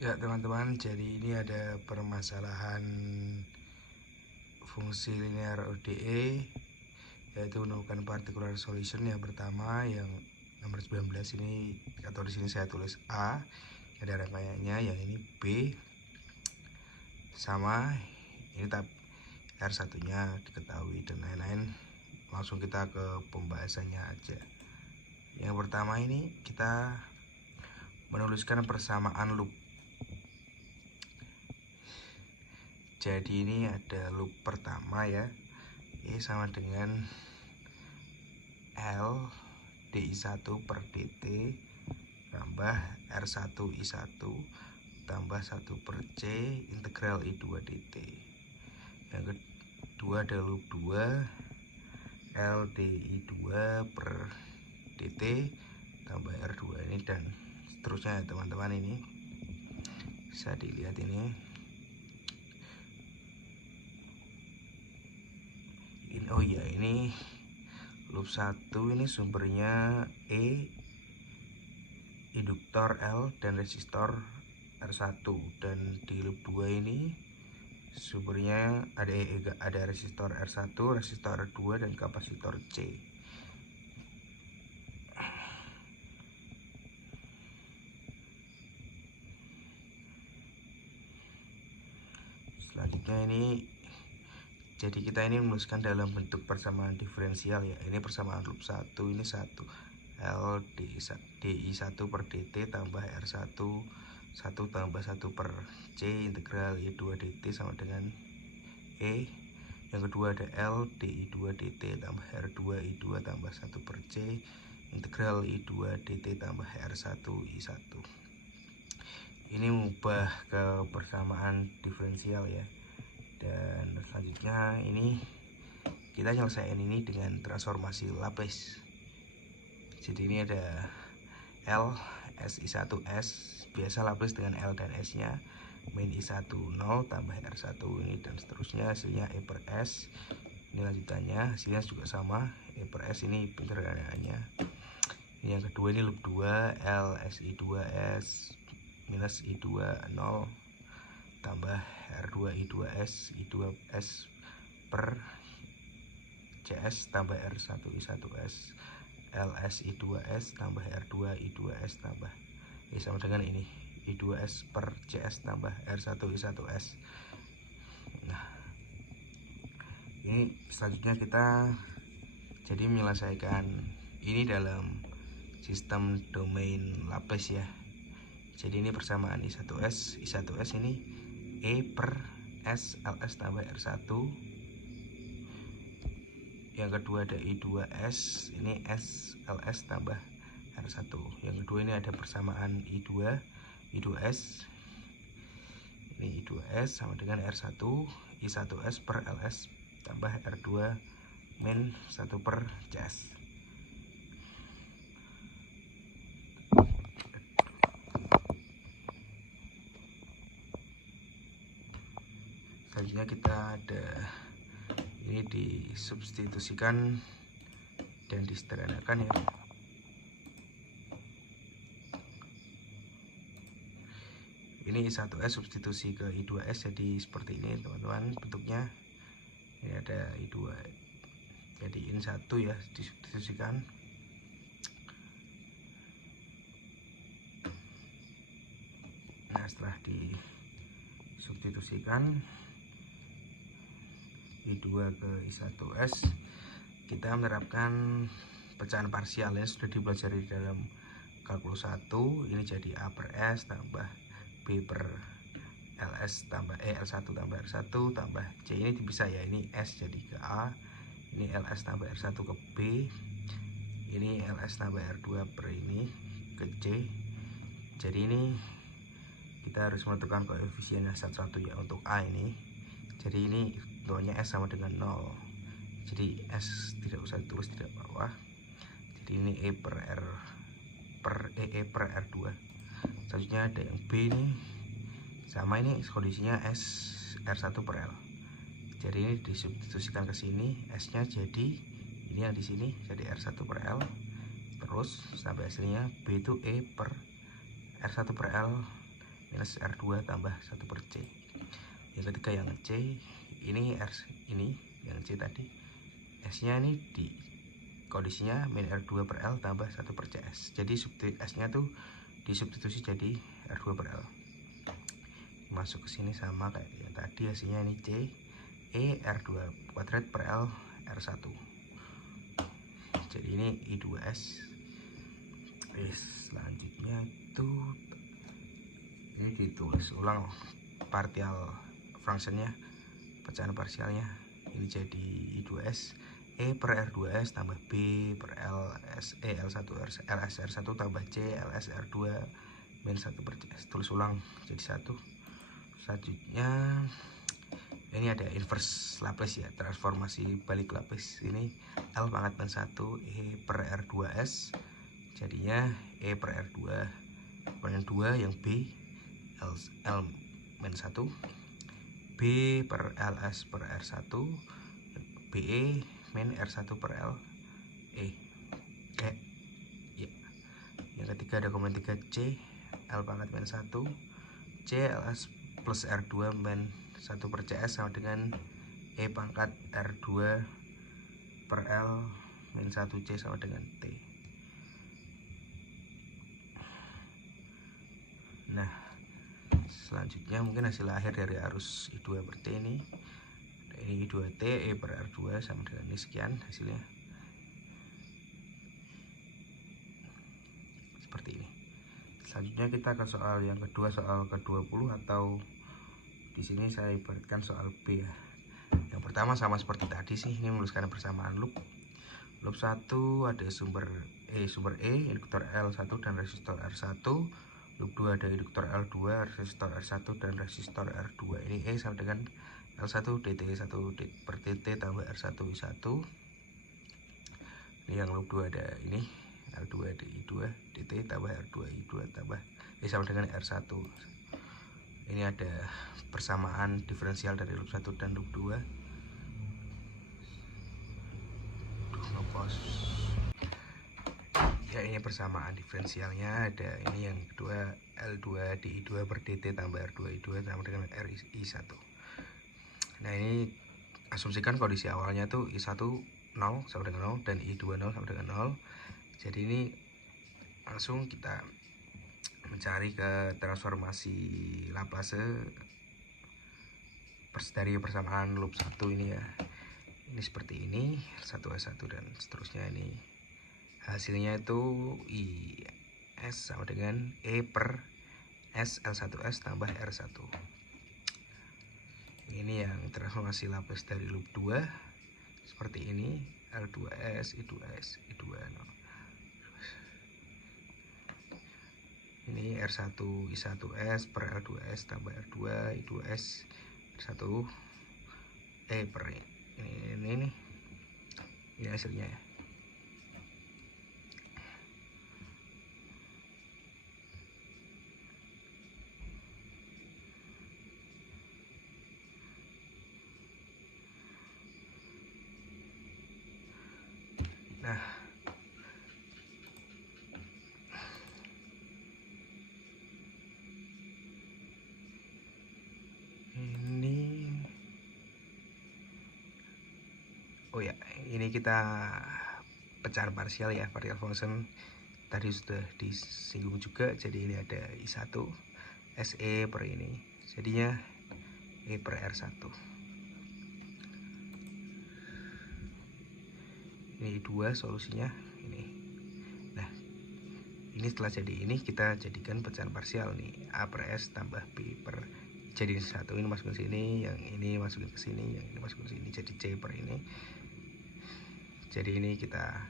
Ya teman-teman, jadi ini ada permasalahan fungsi linear ODE, yaitu menemukan particular solution. Yang pertama yang nomor 19 ini, atau di sini saya tulis A, ada rangkaiannya, yang ini B sama ini R satunya diketahui dan lain-lain. Langsung kita ke pembahasannya aja. Yang pertama ini kita menuliskan persamaan loop. Jadi ini ada loop pertama ya, E sama dengan L DI1 per DT tambah R1 I1 tambah 1 per C integral I2 DT. Yang kedua ada loop 2 L DI2 per DT tambah R2 ini dan seterusnya ya teman-teman. Ini bisa dilihat ini. Oh iya, ini loop 1 ini sumbernya E, induktor L dan resistor R1, dan di loop 2 ini sumbernya ada resistor R1, resistor R2 dan kapasitor C. Selanjutnya ini, jadi kita ini menuliskan dalam bentuk persamaan diferensial ya. Ini persamaan loop 1 ini 1 L DI1 per DT tambah R1 1 tambah 1 per C integral I2 DT sama dengan E. Yang kedua ada L DI2 DT tambah R2 I2 tambah 1 per C integral I2 DT tambah R1 I1. Ini mengubah ke persamaan diferensial ya. Dan selanjutnya ini kita nyelesain ini dengan transformasi Laplace. Jadi ini ada L S I1 S, biasa Laplace dengan L dan S nya, min I1 0 tambah R1 ini dan seterusnya, hasilnya E per S. Ini lanjutannya, hasilnya juga sama, E per S ini penyederhanaannya. Ini yang kedua, ini loop 2 L SI2 S minus I2 0 tambah R2 I2 S per CS tambah R1 I1 S LS I2 S tambah R2 I2 S tambah sama dengan ini I2 S per CS tambah R1 I1 S. Nah, ini selanjutnya kita jadi menyelesaikan ini dalam sistem domain Laplace ya. Jadi ini persamaan I1S ini E per S LS tambah R1. Yang kedua ada I2S, ini S LS tambah R1. Yang kedua ini ada persamaan I2S. Ini I2S sama dengan R1 I1S per LS tambah R2 min 1 per CS. Selanjutnya kita ada ini disubstitusikan dan disederhanakan ya. Ini I1S substitusi ke I2S jadi seperti ini teman-teman bentuknya. Ini ada I2 jadi ini 1 ya, disubstitusikan. Nah, setelah disubstitusikan I2 ke I1S, kita menerapkan pecahan parsial yang sudah dipelajari dalam kalkulus 1. Ini jadi A per S tambah B per LS tambah L1 tambah R1 tambah C, ini bisa ya, ini S jadi ke A, ini LS tambah R1 ke B, ini LS tambah R2 per ini ke C. Jadi ini kita harus menentukan koefisiennya satu-satu ya untuk A ini. Jadi ini nolnya S sama dengan 0, jadi S tidak usah ditulis, tidak bawah. Jadi ini E per R per E per R2. Selanjutnya ada yang B ini sama, ini kondisinya S R1 per L. Jadi ini disubstitusikan ke sini, S nya jadi ini yang di sini jadi R1 per L, terus sampai hasilnya B itu E per R1 per L minus R2 tambah 1 per C. Yang ketiga yang C, ini R ini yang C tadi, S nya ini di kondisinya min R2 per L tambah 1 per CS. Jadi S nya tuh disubstitusi jadi R2 per L. Masuk ke sini sama kayak yang tadi, hasilnya ini C E R2 kuadrat per L R1. Jadi ini I2S. Selanjutnya itu ini ditulis ulang partial functionnya, pecahan parsialnya. Ini jadi I2S E per R2S tambah B per LS L1 LS R1 tambah C LS R2 min 1 per CS. Tulis ulang jadi 1. Selanjutnya ini ada inverse Laplace ya, transformasi balik Laplace. Ini L pangkat min 1 E per R2S, jadinya E per R2 pangkat 2 yang B L min 1 B per LS per R1 BE min R1 per L ya. Yang ketiga ada komen 3 C L pangkat min 1 C LS plus R2 min 1 per CS sama dengan E pangkat R2 per L min 1 C sama dengan T. Nah, selanjutnya mungkin hasil akhir dari arus I2 per T ini I2T E per R2 sama dengan ini, sekian hasilnya seperti ini. Selanjutnya kita ke soal yang kedua, soal ke-20, atau di sini saya ibaratkan soal B ya. Yang pertama sama seperti tadi sih, ini menuliskan persamaan loop. Loop 1 ada sumber E, induktor L1 dan resistor R1. Loop 2 ada induktor L2, resistor R1 dan resistor R2. Ini E sama dengan L1 DT1 per DT tambah R1 I1. Ini yang loop 2 ada ini L2 DI2 DT tambah R2 I2 tambah E sama dengan R1. Ini ada persamaan diferensial dari loop 1 dan loop 2. Ya, ini persamaan diferensialnya ada ini yang kedua L2 DI2 per DT tambah R2 I2 sama dengan RI1. Nah, ini asumsikan kondisi awalnya tuh I1 0 sama dengan 0 dan I2 0 sama dengan 0. Jadi ini langsung kita mencari ke transformasi Laplace dari persamaan loop 1 ini ya. Ini seperti ini, 1S1 dan seterusnya. Ini hasilnya itu IS sama dengan E per S L1S tambah R1. Ini yang transformasi Laplace dari loop 2 seperti ini, L2S I2S I2 no. Ini R1 I1S per L2S tambah R2 I2S R1 E per ini hasilnya ya. Nah, ini ini kita pecahan parsial ya, partial function tadi sudah disinggung juga. Jadi ini ada I1 SE per ini, jadinya E per R1. Ini 2 solusinya ini. Nah, ini setelah jadi ini kita jadikan pecahan parsial nih, A per S tambah B per, jadi 1 ini masukin sini, yang ini masukin ke sini, yang ini masukin ke sini, jadi C per ini. Jadi ini kita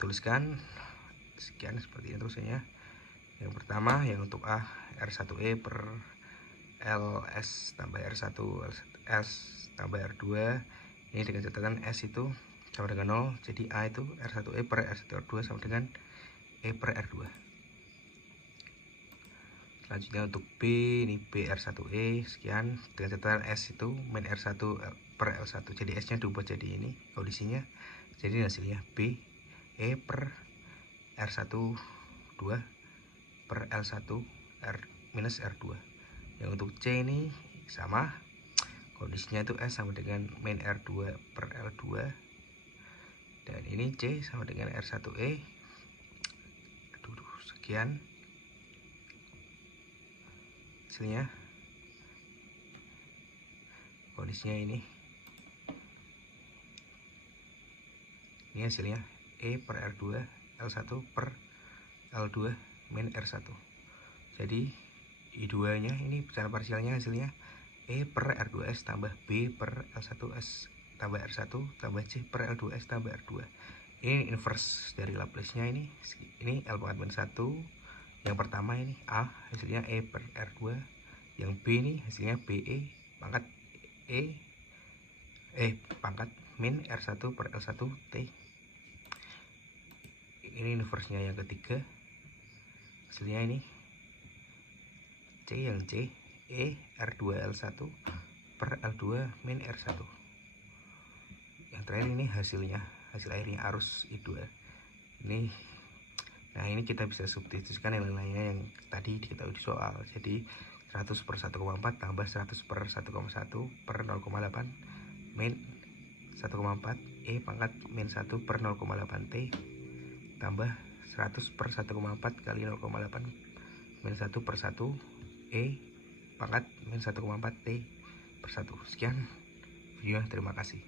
tuliskan sekian seperti itu terusnya. Yang pertama yang untuk A R1E per LS tambah R1 S tambah R2, ini dengan catatan S itu sama dengan 0, jadi A itu R1E per R1R2 sama dengan E per R2. Selanjutnya untuk B, ini B R1E sekian, dengan catatan S itu min R1 per L1, jadi S nya diubah jadi ini kondisinya, jadi hasilnya B E per R1 2 per L1 R minus R2. Yang untuk C ini sama, kondisinya itu S sama dengan min R2 per L2, dan ini C sama dengan R1E. Sekian hasilnya. Kondisinya ini hasilnya E per R2 L1 per L2 min R1. Jadi I2 nya ini secara parsialnya hasilnya E per R2S tambah B per L1S tambah R1 tambah C per L2S tambah R2. Ini inverse dari Laplace-nya ini L pangkat min 1. Yang pertama ini A hasilnya E per R2. Yang B ini hasilnya BE pangkat pangkat min R1 per L1 T. Ini inverse-nya yang ketiga, hasilnya ini C yang C E R2 L1 per L2 min R1. Yang terakhir ini hasil akhirnya arus I2 ini. Nah, ini kita bisa substitusikan nilai-nilainya yang tadi diketahui di soal. Jadi 100 per 1,4 tambah 100 per 1,1 per 0,8 min 1,4 E pangkat min 1 per 0,8 T tambah 100 per 1,4 kali 0,8 min 1 per 1 E pangkat min 1,4 T per 1. Sekian videonya, terima kasih.